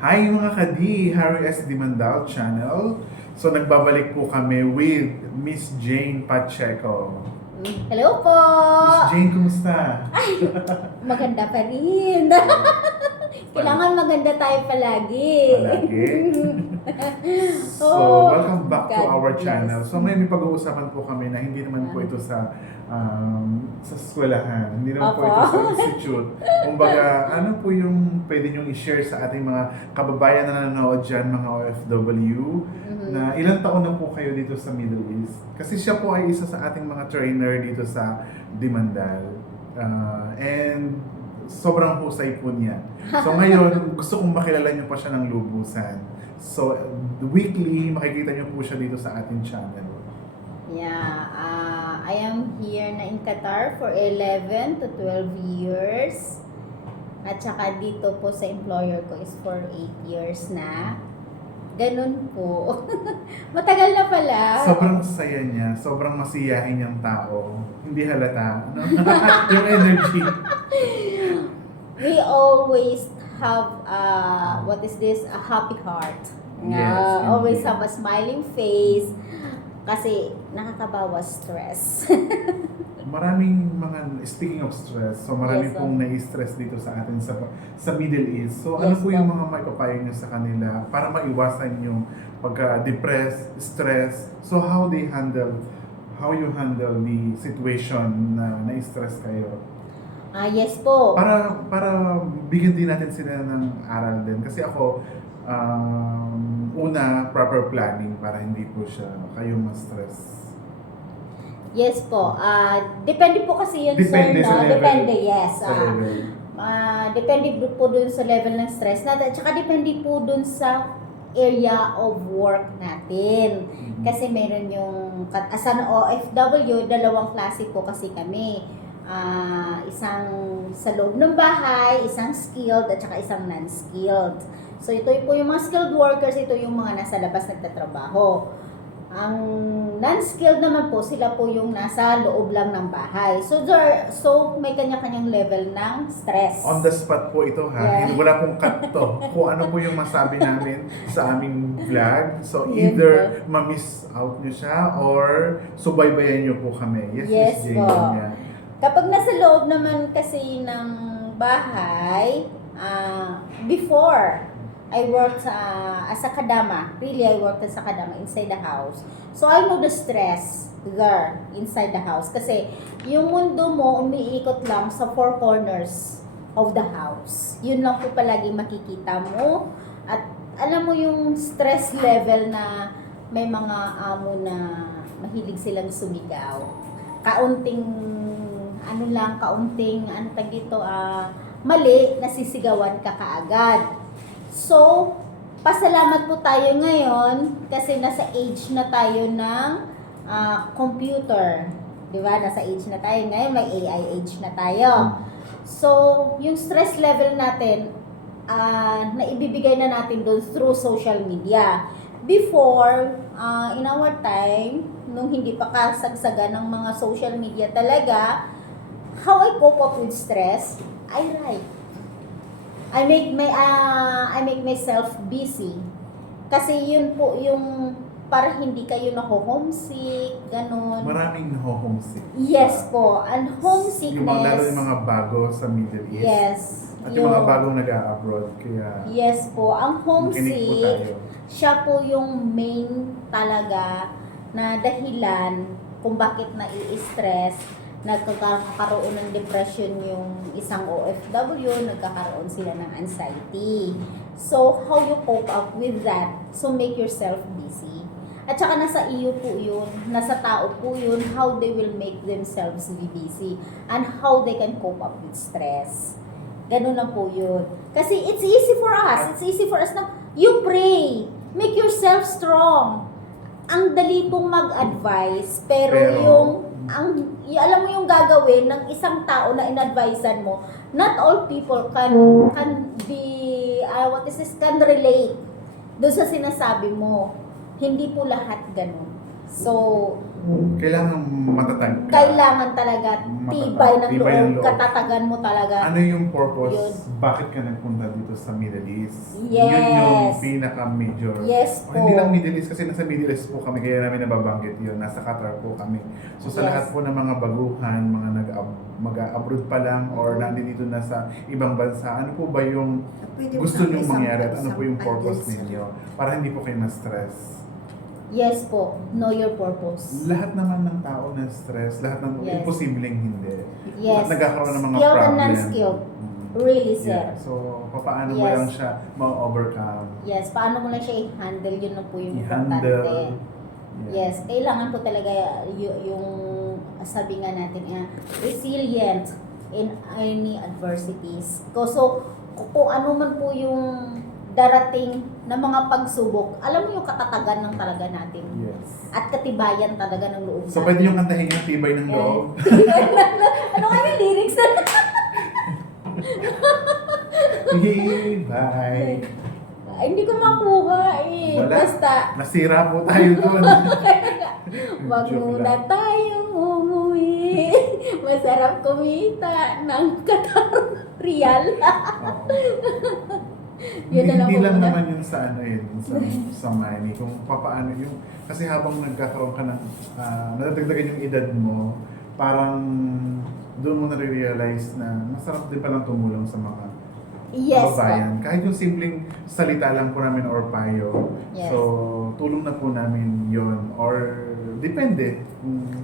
Hi mga kadi, Harry S. Dimandal Channel. So nagbabalik po kami with Miss Jane Pacheco. Hello po! Miss Jane, kumusta? Maganda pa rin. Kailangan maganda tayo palagi. Palagi. So, Oh, welcome back to God our bless. channel. So, may pag-uusapan po kami na hindi naman po ito sa eskwelahan. Hindi naman po Opo. ito sa institute. Kumbaga, ano po yung pwede nyo i-share sa ating mga kababayan na nanonood dyan, mga OFW, na ilang taon na po kayo dito sa Middle East? Kasi siya po ay isa sa ating mga trainer dito sa Dimandal. And sobrang husay po niya. So ngayon, gusto kong makilala niyo pa siya ng lubusan. So weekly, makikita niyo po siya dito sa ating channel. Yeah, I am here na in Qatar for 11 to 12 years. At saka dito po sa employer ko is for 8 years na. Ganun po. Matagal na pala. Sobrang saya niya, sobrang masiyahin niyang tao. Hindi halata. Ano? Yung energy. We always have what is this? A happy heart. Yes, Always indeed. have a smiling face kasi nakakabawas stress. Maraming mga, speaking of stress, so marami Yes, pong nai-stress dito sa atin sa Middle East. So ano Yes, po po. yung mga may papayo niyo sa kanila para maiwasan yung pagka-depressed, stress? So how you handle the situation na na-stress kayo? Yes po. Para bigyan din natin sila ng aral din. Kasi ako, una, proper planning para hindi po siya kayo ma-stress. Yes po. Depende po kasi yun, Depende sir, sa no? level. Depende, yes. Sa level. Depende po dun sa level ng stress natin. At saka depende po dun sa area of work natin. Kasi meron yung, as an OFW, dalawang klase po kasi kami. Isang sa loob ng bahay, isang skilled, at saka isang non-skilled. So ito po yung mga skilled workers, ito yung mga nasa labas nagtatrabaho. Ang non-skilled naman po, sila po yung nasa loob lang ng bahay. So may kanya-kanyang level ng stress. On the spot po ito ha. Yeah. Wala pong cut to. Kung ano po yung masabi namin sa aming vlog. So Yes, either ma-miss out nyo siya or subaybayan nyo po kami. Yes, Yes, Miss Jane. po. Yeah. Kapag nasa loob naman kasi ng bahay, before, I worked as a kadama. Really, I worked as a kadama inside the house. So, I know the stress there inside the house. Kasi, yung mundo mo, umiikot lang sa four corners of the house. Yun lang po palagi makikita mo. At alam mo yung stress level na may mga amo na mahilig silang sumigaw. Kaunting mali, nasisigawan ka kaagad. So, pasalamat po tayo ngayon kasi nasa age na tayo ng computer. Di ba? Nasa age na tayo. Ngayon may AI age na tayo. So, yung stress level natin, naibibigay na natin doon through social media. Before, in our time, nung hindi pa kasagsagan ng mga social media talaga, how I cope up with stress, I write. I make myself busy. Kasi yun po yung para hindi kayo homesick, ganun. Maraming homesick. Yes po. And Yung mga, lalo yung homesickness. mga bago sa Middle East. Yes. At yung mga bagong nag-a-abroad. Kaya Yes po. Ang makinig po homesick, tayo. siya po yung main talaga na dahilan kung bakit nai-stress, nagkakaroon ng depression yung isang OFW, nagkakaroon sila ng anxiety. So, how you cope up with that? So, make yourself busy. At saka nasa iyo po yun, nasa tao po yun, how they will make themselves be busy and how they can cope up with stress. Ganun lang po yun. Kasi it's easy for us na you pray, make yourself strong. Ang dali pong mag-advise, pero alam mo yung gagawin ng isang tao na in-advisean mo, not all people can be, can relate doon sa sinasabi mo. Hindi po lahat ganun. So, Kailangan matatag ka. kailangan talaga tibay ng Tibay ng loob, loob. katatagan mo talaga. Ano yung purpose? Yun. Bakit ka nagpunta dito sa Middle East? Yes. Yun yung pinaka-major. Yes O, po. hindi lang Middle East kasi nasa Middle East po kami, kaya namin nababanggit yun. Nasa Qatar po kami. So sa Yes. lahat po ng mga baguhan, mga mag-abroad pa lang or nandito na sa ibang bansa, ano po ba yung Pwede gusto mo nyong isang- mangyari at ano po yung isang purpose ideas. ninyo? Para hindi po kayo na-stress. Yes po. Know your purpose. Lahat naman ng tao na-stress, lahat ng Yes. imposibleng hindi. Yes. Nagkakaroon ng mga Skilled and problem. non-skilled. Mm. Really, sir. Yeah. So, paano mo Yes. lang siya ma-overcome? Yes. Paano mo lang siya i-handle? Yun na po yung I-handle. importante. Yeah. Yes. Kailangan po talaga yung sabi nga natin, resilient in any adversities. So, kung ano man po yung darating na mga pagsubok, alam mo yung katatagan ng talaga natin. Yes. At katibayan talaga ng loob So, natin. pwede yung kantahin yung tibay ng loob. Ano kaya lyrics na? Tibay. Ay, hindi ko makuha eh. Wala. Basta, Nasira po tayo doon. wag Joke muna lang. tayong umuwi. Masarap kumita ng Real. Oo. Yun na lang Hindi po lang muna. naman yun sa ano yun, sa money. Kung papaano yung, kasi habang nagkakaroon ka ng, nadadagdagan yung edad mo, parang doon mo na-realize na masarap din palang tumulong sa mga Yes. kababayan. Kahit yung simpleng salita lang po namin or payo. Yes. So, tulong na po namin yon or depende. Kung